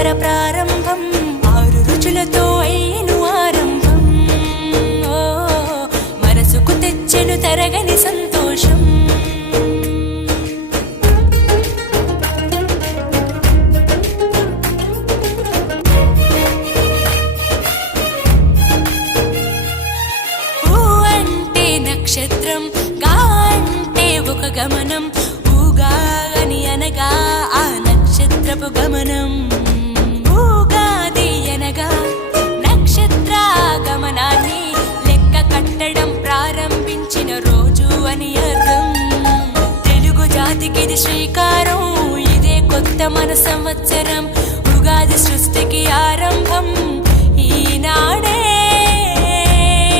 సంవత్సర ప్రారంభం 6 రుచులతో అయ్యను ఆరంభం. ఓ మనసుకు తెచ్చెను తరగని సంతోషం. నక్షత్రం గా అంటే ఒక గమనం, ఊగా అని అనగా ఆ నక్షత్రపు గమనం. ఊగాది అనగా నక్షత్ర గమనాన్ని లెక్క కట్టడం ప్రారంభించిన రోజు అని అర్థం. తెలుగు జాతికిది శ్రీకారం, ఇదే కొత్త మన సంవత్సరం. ఉగాది సృష్టికి ఆరంభం.